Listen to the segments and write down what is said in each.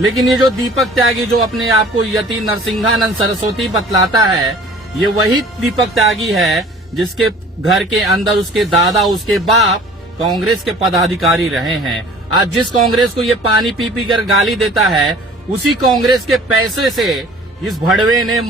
लेकिन ये जो दीपक त्यागी जो अपने आप को यति नरसिंहानंद सरस्वती बतलाता है, ये वही दीपक त्यागी है जिसके घर के अंदर उसके दादा उसके बाप कांग्रेस के पदाधिकारी रहे हैं। आज जिस कांग्रेस को ये पानी पी पी कर गाली देता है, उसी कांग्रेस के पैसे से इस भड़वे ने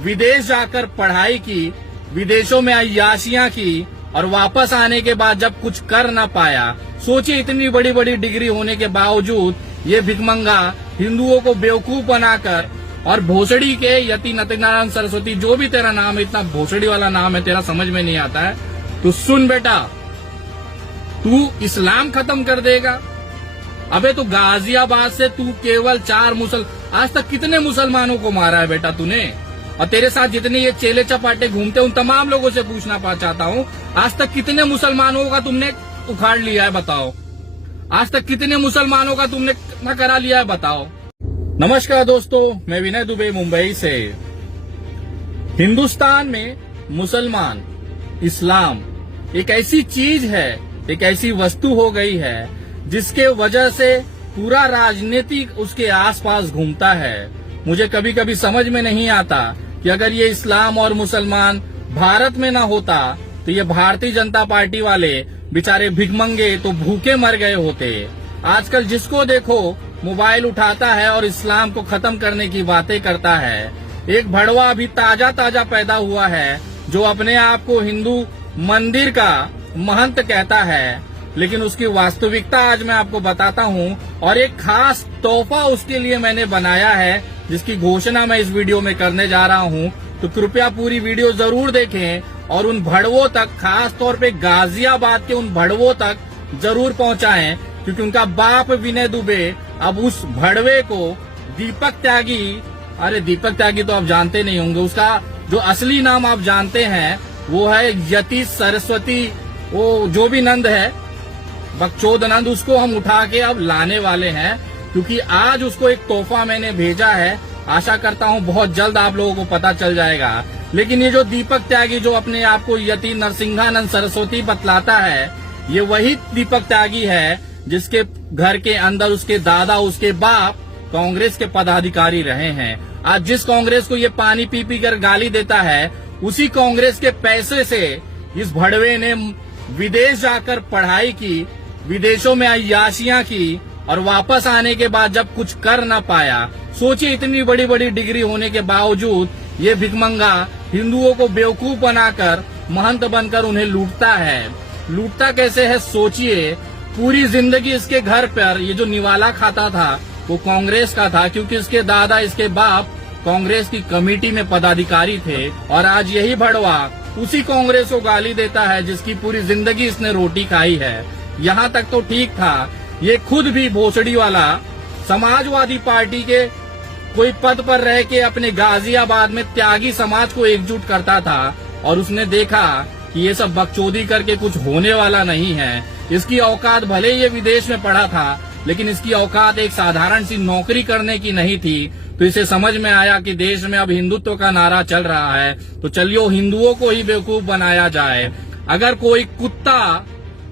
विदेश जाकर पढ़ाई की, विदेशों में अय्याशियां की और वापस आने के बाद जब कुछ कर न पाया, सोचिए इतनी बड़ी बड़ी डिग्री होने के बावजूद ये भिखमंगा हिंदुओं को बेवकूफ बनाकर और भोसड़ी के यति नरसिंहानंद सरस्वती, जो भी तेरा नाम है, इतना भोसड़ी वाला नाम है तेरा, समझ में नहीं आता है। तो सुन बेटा, तू इस्लाम खत्म कर देगा। अबे तो गाजियाबाद से तू केवल 4 आज तक कितने मुसलमानों को मारा है बेटा तूने? और तेरे साथ जितने ये चेले चपाटे घूमते उन तमाम लोगों से पूछना चाहता हूँ, आज तक कितने मुसलमानों का तुमने उखाड़ लिया है बताओ? आज तक कितने मुसलमानों का तुमने न करा लिया है बताओ? नमस्कार दोस्तों, मैं विनय दुबे मुंबई से। हिंदुस्तान में मुसलमान, इस्लाम एक ऐसी चीज है, एक ऐसी वस्तु हो गई है जिसके वजह से पूरा राजनीतिक उसके आसपास घूमता है। मुझे कभी कभी समझ में नहीं आता कि अगर ये इस्लाम और मुसलमान भारत में ना होता तो ये भारतीय जनता पार्टी वाले बेचारे भिखमंगे तो भूखे मर गए होते। आजकल जिसको देखो मोबाइल उठाता है और इस्लाम को खत्म करने की बातें करता है। एक भड़वा अभी ताजा पैदा हुआ है जो अपने आप को हिंदू मंदिर का महंत कहता है, लेकिन उसकी वास्तविकता आज मैं आपको बताता हूँ और एक खास तोहफा उसके लिए मैंने बनाया है जिसकी घोषणा मैं इस वीडियो में करने जा रहा हूँ। तो कृपया पूरी वीडियो जरूर देखें और उन भड़वों तक, खास तौर पे गाजियाबाद के उन भड़वों तक जरूर पहुँचाएं, क्योंकि उनका बाप विनय दुबे अब उस भड़वे को दीपक त्यागी, अरे दीपक त्यागी तो आप जानते नहीं होंगे, उसका जो असली नाम आप जानते हैं वो है यति सरस्वती, वो जो भी नंद है, बकचोद नंद, उसको हम उठा के अब लाने वाले हैं, क्योंकि आज उसको एक तोहफा मैंने भेजा है। आशा करता हूं बहुत जल्द आप लोगों को पता चल जाएगा। लेकिन ये जो दीपक त्यागी जो अपने आप को यति नरसिंहानंद सरस्वती बतलाता है, ये वही दीपक त्यागी है जिसके घर के अंदर उसके दादा उसके बाप कांग्रेस के पदाधिकारी रहे हैं। आज जिस कांग्रेस को ये पानी पी पी कर गाली देता है, उसी कांग्रेस के पैसे से इस भड़वे ने विदेश जाकर पढ़ाई की, विदेशों में अय्याशियां की और वापस आने के बाद जब कुछ कर न पाया, सोचिए इतनी बड़ी बड़ी डिग्री होने के बावजूद ये भिखमंगा हिंदुओं को बेवकूफ बनाकर महंत बनकर उन्हें लूटता है। लूटता कैसे है सोचिए। पूरी जिंदगी इसके घर पर ये जो निवाला खाता था वो कांग्रेस का था, क्योंकि इसके दादा इसके बाप कांग्रेस की कमेटी में पदाधिकारी थे। और आज यही भड़वा उसी कांग्रेस को गाली देता है जिसकी पूरी जिंदगी इसने रोटी खाई है। यहाँ तक तो ठीक था, ये खुद भी भोसड़ी वाला समाजवादी पार्टी के कोई पद पर रह के अपने गाजियाबाद में त्यागी समाज को एकजुट करता था, और उसने देखा कि ये सब बकचोदी करके कुछ होने वाला नहीं है। इसकी औकात, भले ये विदेश में पढ़ा था, लेकिन इसकी औकात एक साधारण सी नौकरी करने की नहीं थी। तो इसे समझ में आया कि देश में अब हिंदुत्व का नारा चल रहा है, तो चलिए हिंदुओं को ही बेवकूफ बनाया जाए। अगर कोई कुत्ता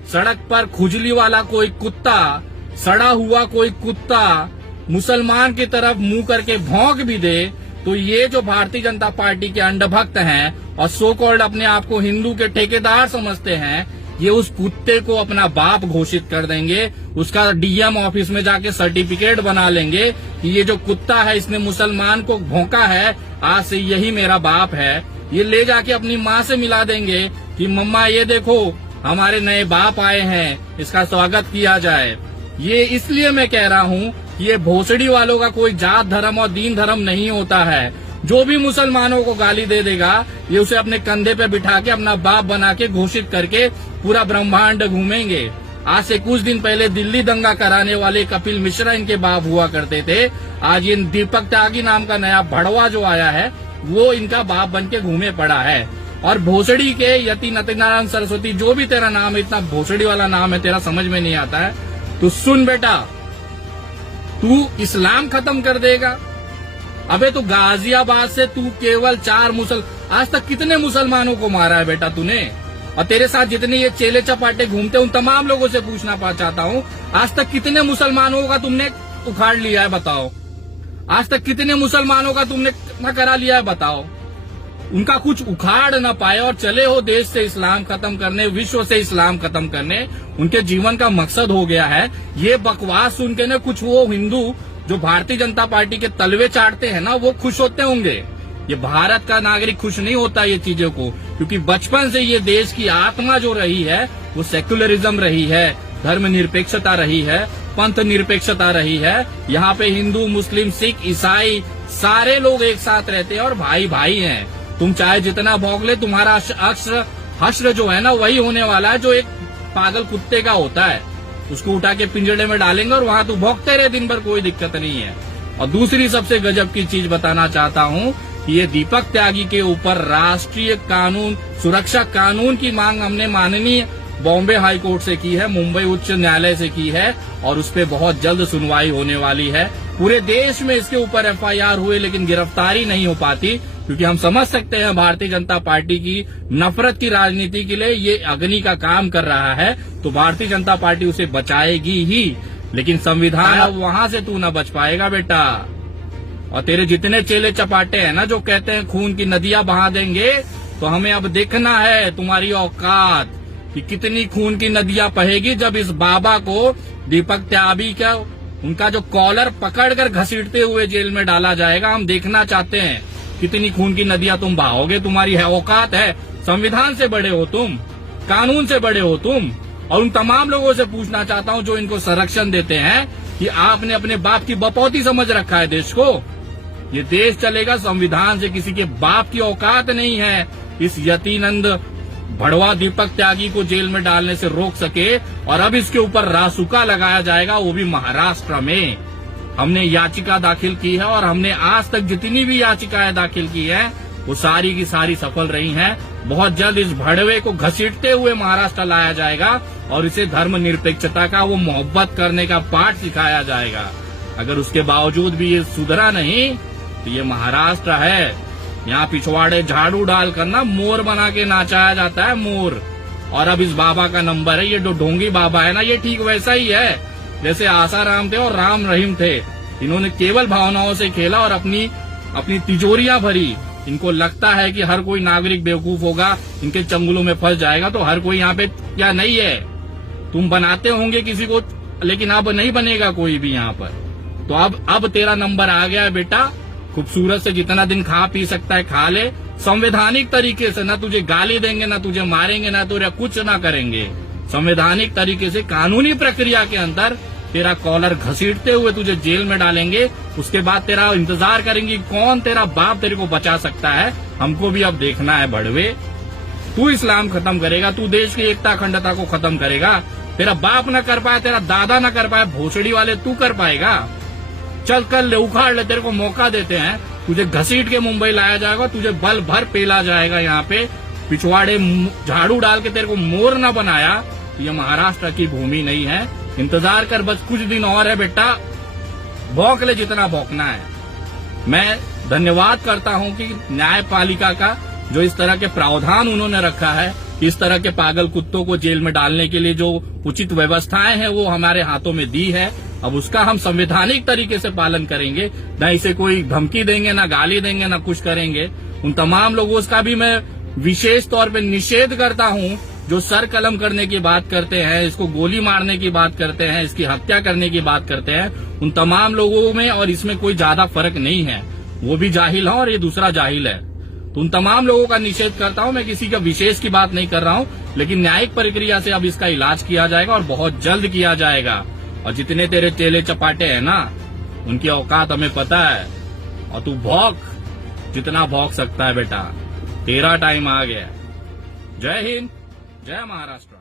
सड़क पर, खुजली वाला कोई कुत्ता, सड़ा हुआ कोई कुत्ता मुसलमान की तरफ मुंह करके भौंक भी दे, तो ये जो भारतीय जनता पार्टी के अंधभक्त हैं और सो कॉल्ड अपने आप को हिंदू के ठेकेदार समझते हैं, ये उस कुत्ते को अपना बाप घोषित कर देंगे। उसका डीएम ऑफिस में जाके सर्टिफिकेट बना लेंगे कि ये जो कुत्ता है इसने मुसलमान को भौंका है, आज से यही मेरा बाप है। ये ले जाके अपनी माँ से मिला देंगे कि मम्मा ये देखो हमारे नए बाप आए हैं, इसका स्वागत किया जाए। ये इसलिए मैं कह रहा हूँ कि ये भोसड़ी वालों का कोई जात धर्म और दीन धर्म नहीं होता है। जो भी मुसलमानों को गाली दे देगा, ये उसे अपने कंधे पे बिठा के अपना बाप बना के घोषित करके पूरा ब्रह्मांड घूमेंगे। आज से कुछ दिन पहले दिल्ली दंगा कराने वाले कपिल मिश्रा इनके बाप हुआ करते थे। आज ये दीपक त्यागी नाम का नया भड़वा जो आया है वो इनका बाप बन के घूमे पड़ा है। और भोसड़ी के यति नरसिंहानंद सरस्वती, जो भी तेरा नाम है, इतना भोसड़ी वाला नाम है तेरा, समझ में नहीं आता है। तो सुन बेटा, तू इस्लाम खत्म कर देगा। अबे तो गाजियाबाद से तू केवल 4 आज तक कितने मुसलमानों को मारा है बेटा तूने? और तेरे साथ जितने ये चेले चपाटे घूमते उन तमाम लोगों से पूछना चाहता हूँ, आज तक कितने मुसलमानों का तुमने उखाड़ लिया है बताओ? आज तक कितने मुसलमानों का तुमने न करा लिया है बताओ? उनका कुछ उखाड़ न पाए और चले हो देश से इस्लाम खत्म करने, विश्व से इस्लाम खत्म करने, उनके जीवन का मकसद हो गया है। ये बकवास सुन के न कुछ वो हिंदू जो भारतीय जनता पार्टी के तलवे चाटते हैं ना, वो खुश होते होंगे। ये भारत का नागरिक खुश नहीं होता ये चीजों को, क्योंकि बचपन से ये देश की आत्मा जो रही है वो सेक्युलरिज्म रही है, धर्म निरपेक्षता रही है, पंथ निरपेक्षता रही है। यहाँ पे हिंदू, मुस्लिम, सिख, ईसाई सारे लोग एक साथ रहते हैं और भाई भाई हैं। तुम चाहे जितना भौंक ले, तुम्हारा हश्र जो है ना वही होने वाला है जो एक पागल कुत्ते का होता है। उसको उठा के पिंजड़े में डालेंगे और वहां तू भौंकते रहे दिन भर, कोई दिक्कत नहीं है। और दूसरी सबसे गजब की चीज बताना चाहता हूँ कि ये दीपक त्यागी के ऊपर राष्ट्रीय कानून, सुरक्षा कानून की मांग हमने माननीय बॉम्बे हाई कोर्ट से की है, मुंबई उच्च न्यायालय से की है और उस पर बहुत जल्द सुनवाई होने वाली है। पूरे देश में इसके ऊपर एफआईआर हुए लेकिन गिरफ्तारी नहीं हो पाती, क्योंकि हम समझ सकते हैं भारतीय जनता पार्टी की नफरत की राजनीति के लिए ये अग्नि का काम कर रहा है, तो भारतीय जनता पार्टी उसे बचाएगी ही। लेकिन संविधान अब वहां से तू न बच पाएगा बेटा। और तेरे जितने चेले चपाटे हैं ना जो कहते हैं खून की नदियां बहा देंगे, तो हमें अब देखना है तुम्हारी औकात कि कितनी खून की नदियां बहेगी जब इस बाबा को, दीपक त्यागी का, उनका जो कॉलर पकड़कर घसीटते हुए जेल में डाला जाएगा। हम देखना चाहते हैं कितनी खून की नदियां तुम बहाओगे। तुम्हारी है औकात है, संविधान से बड़े हो तुम, कानून से बड़े हो तुम। और उन तमाम लोगों से पूछना चाहता हूं जो इनको संरक्षण देते हैं कि आपने अपने बाप की बपौती समझ रखा है देश को। ये देश चलेगा संविधान से, किसी के बाप की औकात नहीं है इस यतीनंद भड़वा दीपक त्यागी को जेल में डालने से रोक सके। और अब इसके ऊपर रासुका लगाया जाएगा, वो भी महाराष्ट्र में। हमने याचिका दाखिल की है और हमने आज तक जितनी भी याचिकाएं दाखिल की है वो सारी की सारी सफल रही हैं। बहुत जल्द इस भड़वे को घसीटते हुए महाराष्ट्र लाया जाएगा और इसे धर्म निरपेक्षता का, वो मोहब्बत करने का पाठ सिखाया जाएगा। अगर उसके बावजूद भी ये सुधरा नहीं तो ये महाराष्ट्र है। यहाँ पिछवाड़े झाड़ू डालकर ना मोर बना के नाचाया जाता है, मोर। और अब इस बाबा का नंबर है, ये जो ढोंगी बाबा है ना, ये ठीक वैसा ही है जैसे आसाराम थे और राम रहीम थे। इन्होंने केवल भावनाओं से खेला और अपनी तिजोरियां भरी। इनको लगता है कि हर कोई नागरिक बेवकूफ होगा, इनके चंगुलों में फंस जाएगा, तो हर कोई यहाँ पे क्या नहीं है। तुम बनाते होंगे किसी को, लेकिन अब नहीं बनेगा कोई भी यहाँ पर। तो अब तेरा नंबर आ गया है बेटा। खूबसूरत से जितना दिन खा पी सकता है खा ले, संवैधानिक तरीके से। ना तुझे गाली देंगे, ना तुझे मारेंगे, ना तुझे कुछ ना करेंगे। संवैधानिक तरीके से कानूनी प्रक्रिया के अंदर तेरा कॉलर घसीटते हुए तुझे जेल में डालेंगे। उसके बाद तेरा इंतजार करेंगे कौन तेरा बाप तेरे को बचा सकता है। हमको भी अब देखना है भड़वे, तू इस्लाम खत्म करेगा, तू देश की एकता अखंडता को खत्म करेगा। तेरा बाप न कर पाए, तेरा दादा न कर पाए, भोसड़ी वाले तू कर पाएगा। चल कर ले, उखाड़ ले, तेरे को मौका देते हैं। तुझे घसीट के मुंबई लाया जाएगा, तुझे बल भर पेला जाएगा। यहाँ पे पिछवाड़े झाड़ू डाल के तेरे को मोर न बनाया, ये महाराष्ट्र की भूमि नहीं है। इंतजार कर, बस कुछ दिन और है बेटा, भौंक ले जितना भौंकना है। मैं धन्यवाद करता हूँ कि न्यायपालिका का जो इस तरह के प्रावधान उन्होंने रखा है, इस तरह के पागल कुत्तों को जेल में डालने के लिए जो उचित व्यवस्थाएं हैं वो हमारे हाथों में दी है। अब उसका हम संवैधानिक तरीके से पालन करेंगे, न इसे कोई धमकी देंगे, न गाली देंगे, न कुछ करेंगे। उन तमाम लोगों का भी मैं विशेष तौर पे निषेध करता हूँ जो सर कलम करने की बात करते हैं, इसको गोली मारने की बात करते हैं, इसकी हत्या करने की बात करते हैं। उन तमाम लोगों में और इसमें कोई ज्यादा फर्क नहीं है। वो भी जाहिल है और ये दूसरा जाहिल है। तो उन तमाम लोगों का निषेध करता हूं। मैं किसी का विशेष की बात नहीं कर रहा हूं, लेकिन न्यायिक प्रक्रिया से अब इसका इलाज किया जाएगा और बहुत जल्द किया जाएगा। और जितने तेरे चेले चपाटे हैं ना, उनकी औकात हमें पता है। और तू भौंक जितना भौंक सकता है बेटा, तेरा टाइम आ गया। जय हिंद, जय महाराष्ट्र।